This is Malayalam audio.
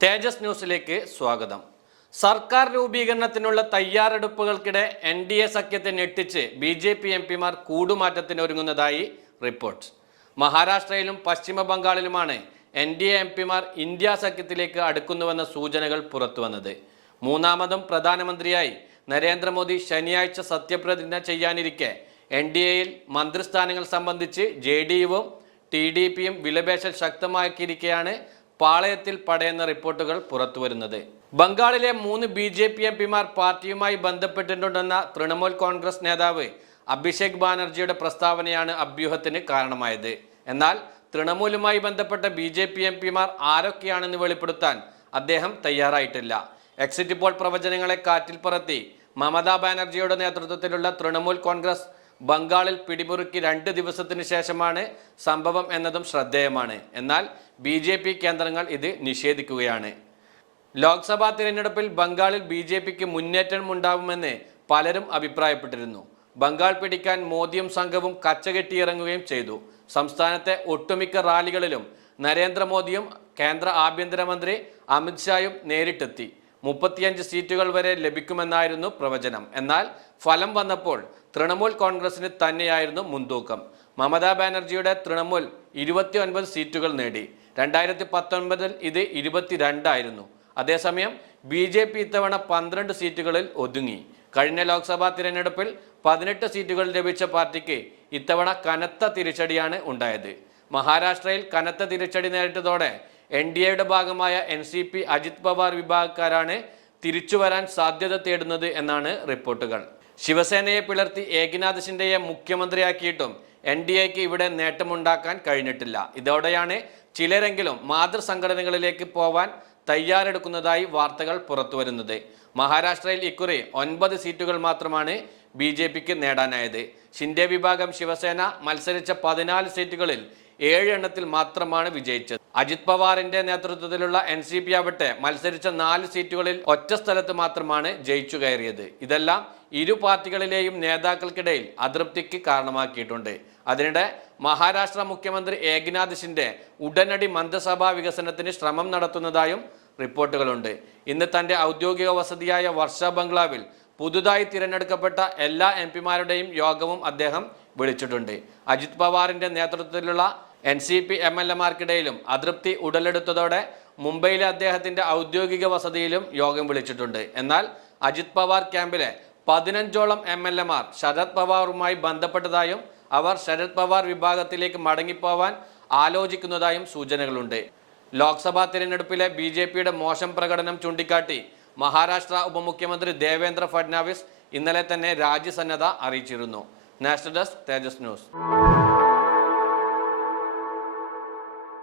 തേജസ് ന്യൂസിലേക്ക് സ്വാഗതം. സർക്കാർ രൂപീകരണത്തിനുള്ള തയ്യാറെടുപ്പുകൾക്കിടെ എൻ ഡി എ സഖ്യത്തെ ഞെട്ടിച്ച് ബി ജെ പി എം പിമാർ കൂടുമാറ്റത്തിന് ഒരുങ്ങുന്നതായി റിപ്പോർട്ട്. മഹാരാഷ്ട്രയിലും പശ്ചിമ ബംഗാളിലുമാണ് എൻ ഡി എ എം പിമാർ ഇന്ത്യ സഖ്യത്തിലേക്ക് അടുക്കുന്നുവെന്ന സൂചനകൾ പുറത്തുവന്നത് മൂന്നാമതും പ്രധാനമന്ത്രിയായി നരേന്ദ്രമോദി ശനിയാഴ്ച സത്യപ്രതിജ്ഞ ചെയ്യാനിരിക്കെ എൻ ഡി എയിൽ മന്ത്രിസ്ഥാനങ്ങൾ സംബന്ധിച്ച് ജെ ഡി യുവും ടി ഡി പിയും വിലപേശൽ ശക്തമാക്കിയിരിക്കെയാണ് പാളയത്തിൽ പടയുന്ന റിപ്പോർട്ടുകൾ പുറത്തുവരുന്നത്. ബംഗാളിലെ മൂന്ന് ബി ജെ പി എം പിമാർ പാർട്ടിയുമായി ബന്ധപ്പെട്ടിട്ടുണ്ടെന്ന തൃണമൂൽ കോൺഗ്രസ് നേതാവ് അഭിഷേക് ബാനർജിയുടെ പ്രസ്താവനയാണ് അഭ്യൂഹത്തിന് കാരണമായത്. എന്നാൽ തൃണമൂലുമായി ബന്ധപ്പെട്ട ബി ജെ പി എം പിമാർ ആരൊക്കെയാണെന്ന് വെളിപ്പെടുത്താൻ അദ്ദേഹം തയ്യാറായിട്ടില്ല. എക്സിറ്റ് പോൾ പ്രവചനങ്ങളെ കാറ്റിൽ പറത്തി മമതാ ബാനർജിയുടെ നേതൃത്വത്തിലുള്ള തൃണമൂൽ കോൺഗ്രസ് ബംഗാളിൽ പിടിമുറുക്കി രണ്ട് ദിവസത്തിന് ശേഷമാണ് സംഭവം എന്നതും ശ്രദ്ധേയമാണ്. എന്നാൽ ബി ജെ പി കേന്ദ്രങ്ങൾ ഇത് നിഷേധിക്കുകയാണ്. ലോക്സഭാ തിരഞ്ഞെടുപ്പിൽ ബംഗാളിൽ ബി ജെ പിക്ക് മുന്നേറ്റം ഉണ്ടാവുമെന്ന് പലരും അഭിപ്രായപ്പെട്ടിരുന്നു. ബംഗാൾ പിടിക്കാൻ മോദിയും സംഘവും കച്ചകെട്ടിയിറങ്ങുകയും ചെയ്തു. സംസ്ഥാനത്തെ ഒട്ടുമിക്ക റാലികളിലും നരേന്ദ്രമോദിയും കേന്ദ്ര ആഭ്യന്തരമന്ത്രി അമിത്ഷായും നേരിട്ടെത്തി. മുപ്പത്തിയഞ്ച് സീറ്റുകൾ വരെ ലഭിക്കുമെന്നായിരുന്നു പ്രവചനം. എന്നാൽ ഫലം വന്നപ്പോൾ തൃണമൂൽ കോൺഗ്രസിന് തന്നെയായിരുന്നു മുൻതൂക്കം. മമതാ ബാനർജിയുടെ തൃണമൂൽ ഇരുപത്തി ഒൻപത് സീറ്റുകൾ നേടി. രണ്ടായിരത്തി പത്തൊൻപതിൽ ഇത് ഇരുപത്തിരണ്ടായിരുന്നു. അതേസമയം ബി ജെ പി ഇത്തവണ പന്ത്രണ്ട് സീറ്റുകളിൽ ഒതുങ്ങി. കഴിഞ്ഞ ലോക്സഭാ തിരഞ്ഞെടുപ്പിൽ പതിനെട്ട് സീറ്റുകൾ ലഭിച്ച പാർട്ടിക്ക് ഇത്തവണ കനത്ത തിരിച്ചടിയാണ് ഉണ്ടായത്. മഹാരാഷ്ട്രയിൽ കനത്ത തിരിച്ചടി നേരിട്ടതോടെ എൻ ഡി എയുടെ ഭാഗമായ N C P Ajit Pawar വിഭാഗക്കാരാണ് തിരിച്ചുവരാൻ സാധ്യത തേടുന്നത് എന്നാണ് റിപ്പോർട്ടുകൾ. ശിവസേനയെ പിളർത്തി ഏകനാഥ് ഷിൻഡെയെ മുഖ്യമന്ത്രിയാക്കിയിട്ടും എൻ ഡി എക്ക് ഇവിടെ നേട്ടമുണ്ടാക്കാൻ കഴിഞ്ഞിട്ടില്ല. ഇതോടെയാണ് ചിലരെങ്കിലും മാതൃസംഘടനകളിലേക്ക് പോവാൻ തയ്യാറെടുക്കുന്നതായി വാർത്തകൾ പുറത്തുവരുന്നത്. മഹാരാഷ്ട്രയിൽ ഇക്കുറി ഒൻപത് സീറ്റുകൾ മാത്രമാണ് ബി ജെ പിക്ക് നേടാനായത്. ഷിൻഡെ വിഭാഗം ശിവസേന മത്സരിച്ച പതിനാല് സീറ്റുകളിൽ ഏഴ് എണ്ണത്തിൽ മാത്രമാണ് വിജയിച്ചത്. അജിത് പവാറിന്റെ നേതൃത്വത്തിലുള്ള എൻ സി പി ആവട്ടെ മത്സരിച്ച നാല് സീറ്റുകളിൽ ഒറ്റ സ്ഥലത്ത് മാത്രമാണ് ജയിച്ചു കയറിയത്. ഇതെല്ലാം ഇരു പാർട്ടികളിലെയും നേതാക്കൾക്കിടയിൽ അതൃപ്തിക്ക് കാരണമാക്കിയിട്ടുണ്ട്. അതിനിടെ മഹാരാഷ്ട്ര മുഖ്യമന്ത്രി ഏകനാഥ് ഷിൻഡെ ഉടനടി മന്ത്രിസഭാ വികസനത്തിന് ശ്രമം നടത്തുന്നതായും റിപ്പോർട്ടുകളുണ്ട്. ഇന്ന് തന്റെ ഔദ്യോഗിക വസതിയായ വർഷ ബംഗ്ലാവിൽ പുതുതായി തിരഞ്ഞെടുക്കപ്പെട്ട എല്ലാ എം യോഗവും അദ്ദേഹം വിളിച്ചിട്ടുണ്ട്. അജിത് പവാറിന്റെ നേതൃത്വത്തിലുള്ള N C P M L എമാർക്കിടയിലും അതൃപ്തി ഉടലെടുത്തതോടെ മുംബൈയിലെ അദ്ദേഹത്തിന്റെ ഔദ്യോഗിക വസതിയിലും യോഗം വിളിച്ചിട്ടുണ്ട്. എന്നാൽ അജിത് പവാർ ക്യാമ്പിലെ പതിനഞ്ചോളം എം എൽ എമാർ ശരത് പവാറുമായി ബന്ധപ്പെട്ടതായും അവർ ശരത് പവാർ വിഭാഗത്തിലേക്ക് മടങ്ങിപ്പോവാൻ ആലോചിക്കുന്നതായും സൂചനകളുണ്ട്. ലോക്സഭാ തിരഞ്ഞെടുപ്പിലെ ബി ജെ പിയുടെ മോശം പ്രകടനം ചൂണ്ടിക്കാട്ടി മഹാരാഷ്ട്ര ഉപമുഖ്യമന്ത്രി ദേവേന്ദ്ര ഫഡ്നാവിസ് ഇന്നലെ തന്നെ രാജ്യസന്നദ്ധ അറിയിച്ചിരുന്നു. National desk Tejas news.